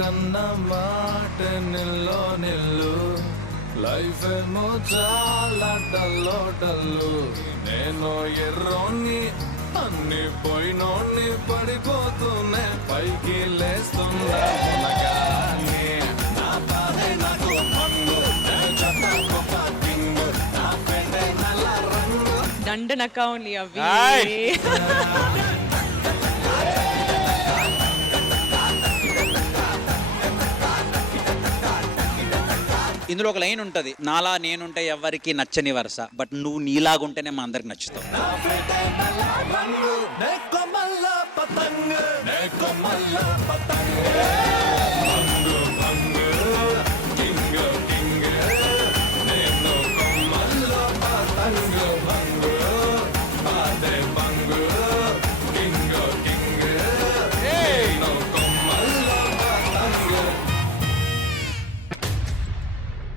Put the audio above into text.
కన్న మాట నిల్లో నిల్లు లైఫ్ ఏమో చాలా డల్లు నేను ఎర్రోని అన్ని పోయినోని పడిపోతూనే పైకి లేస్తున్నా మునగాని. నా బాధే నాకు మంగు, నా జత గొప్ప కింగు, నా పెండే నల్ల రంగు. దండనక ఓన్లీ అవి. ఇందులో ఒక లైన్ ఉంటది, నాలా నేనుంటే ఎవరికి నచ్చని వరుస, బట్ నువ్వు నీలాగుంటేనే మా అందరికి నచ్చుతావు. నా పెండే నల్ల రంగు, నే కొమ్మల పతంగు,